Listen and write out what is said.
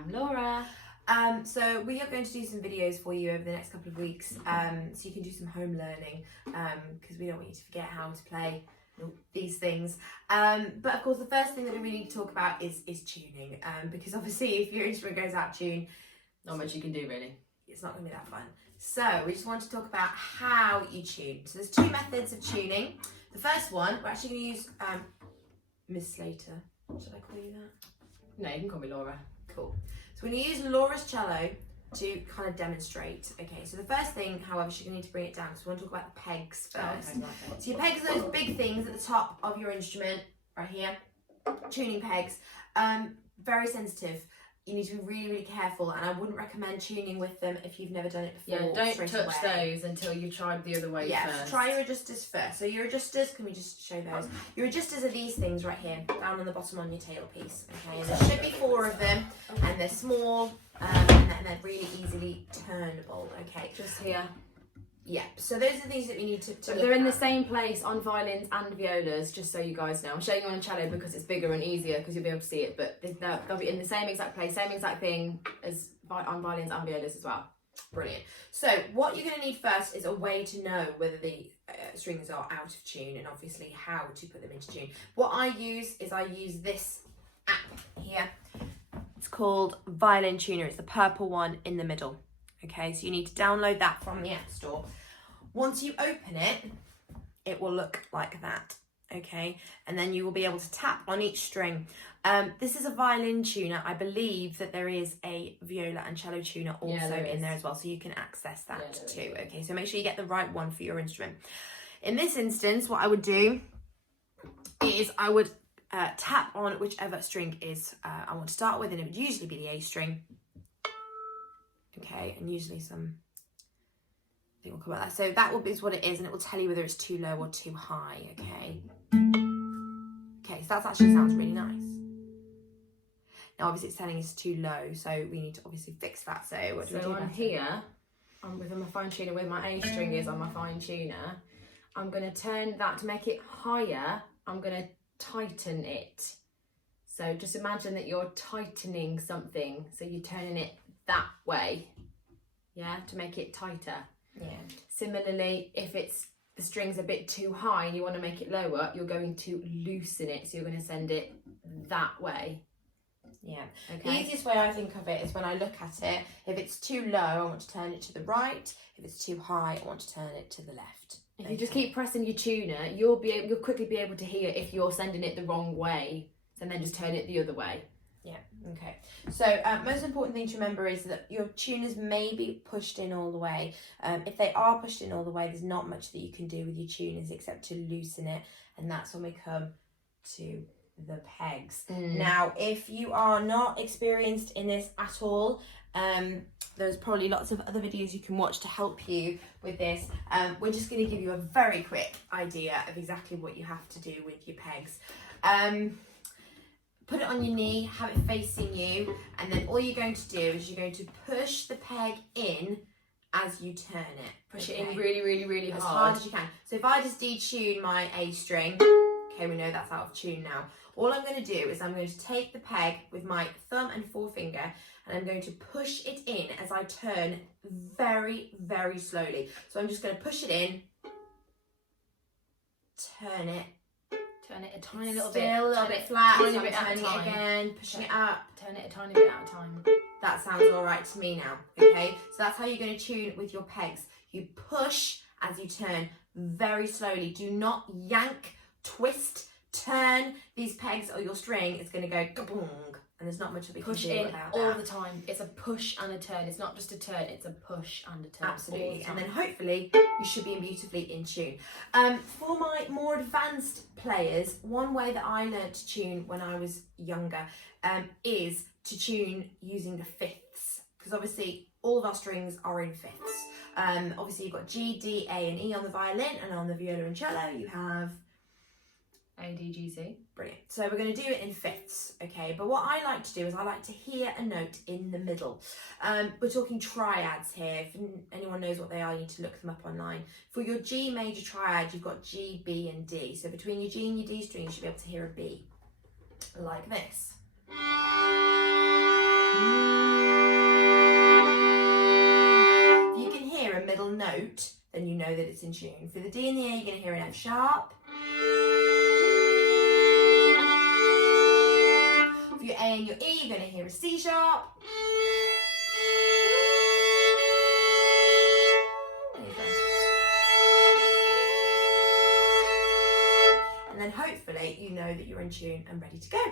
I'm Laura. So we are going to do some videos for you over the next couple of weeks, so you can do some home learning, because we don't want you to forget how to play these things. But of course, the first thing that we really need to talk about is tuning, because obviously if your instrument goes out of tune, not much you can do really. It's not going to be that fun. So we just want to talk about how you tune. So there's two methods of tuning. The first one, we're actually going to use Miss Slater. Should I call you that? No, you can call me Laura. Cool. So we're going to use Laura's cello to kind of demonstrate. Okay, so the first thing, however, she's going to need to bring it down, because we want to talk about the pegs first. Oh, okay. So your pegs are those big things at the top of your instrument, right here. Tuning pegs. Very sensitive. You need to be really, really careful, and I wouldn't recommend tuning with them if you've never done it before. Yeah, don't touch those until you've tried the other way first. So try your adjusters first. So your adjusters, can we just show those? Your adjusters are these things right here, down on the bottom on your tailpiece. Okay, and there should be 4 of them, and they're small, and they're really easily turnable. Okay, Just here. Yeah, so those are the things that we need to look They're in at. the same place on violins and violas, just so you guys know. I'm showing you on cello because it's bigger and easier because you'll be able to see it, but they'll be in the same exact place, same exact thing as on violins and violas as well. Brilliant. So what you're going to need first is a way to know whether the strings are out of tune, and obviously how to put them into tune. What I use this app here. It's called Violin Tuner. It's the purple one in the middle. Okay, so you need to download that from the App Store. Once you open it, it will look like that. Okay, and then you will be able to tap on each string. This is a violin tuner. I believe that there is a viola and cello tuner also in there as well, so you can access that too. Okay, so make sure you get the right one for your instrument. In this instance, what I would do is I would tap on whichever string is I want to start with, and it would usually be the A string. Okay, and usually some thing will come out that. So that is what it is, and it will tell you whether it's too low or too high. Okay. Okay, so that actually sounds really nice. Now, obviously, it's telling us too low, so we need to obviously fix that. So what do we do? On here, I'm with my fine tuner, where my A string is on my fine tuner. I'm going to turn that to make it higher. I'm going to tighten it. So just imagine that you're tightening something, so you're turning it that way, yeah, to make it tighter. Yeah. Similarly, if the string's a bit too high and you want to make it lower, you're going to loosen it, so you're going to send it that way. Yeah. Okay. The easiest way I think of it is when I look at it, if it's too low, I want to turn it to the right. If it's too high, I want to turn it to the left. If you just keep pressing your tuner, you'll quickly be able to hear if you're sending it the wrong way, and then just turn it the other way. Yeah, okay. So most important thing to remember is that your tuners may be pushed in all the way. If they are pushed in all the way, there's not much that you can do with your tuners except to loosen it, and that's when we come to the pegs. Now, if you are not experienced in this at all, there's probably lots of other videos you can watch to help you with this. We're just going to give you a very quick idea of exactly what you have to do with your pegs. Put it on your knee, have it facing you, and then all you're going to do is you're going to push the peg in as you turn it. Push it in really, really, really as hard as you can. So if I just detune my A string, okay, we know that's out of tune now. All I'm going to do is I'm going to take the peg with my thumb and forefinger, and I'm going to push it in as I turn very, very slowly. So I'm just going to push it in, turn it a tiny little bit. Still a little bit flat. Tiny So bit I'm at a turning time. it again, pushing it up. Turn it a tiny bit at a time. That sounds all right to me now. Okay, so that's how you're going to tune with your pegs. You push as you turn very slowly. Do not yank, twist, turn these pegs, or your string is going to go kaboom. And there's not much that we can Push do in about all that. the time. It's a push and a turn. It's not just a turn, it's a push and a turn. Absolutely. And then hopefully you should be beautifully in tune. For my more advanced players, one way that I learned to tune when I was younger is to tune using the fifths. Because obviously all of our strings are in fifths. Obviously you've got G, D, A and E on the violin, and on the viola and cello you have A, D, G, C. Brilliant. So we're going to do it in fifths, okay? But what I like to do is I like to hear a note in the middle. We're talking triads here. If anyone knows what they are, you need to look them up online. For your G major triad, you've got G, B and D. So between your G and your D string, you should be able to hear a B, like this. note, then you know that it's in tune. For the D and the A, you're going to hear an F sharp. For your A and your E, you're going to hear a C sharp. There you go. And then hopefully you know that you're in tune and ready to go.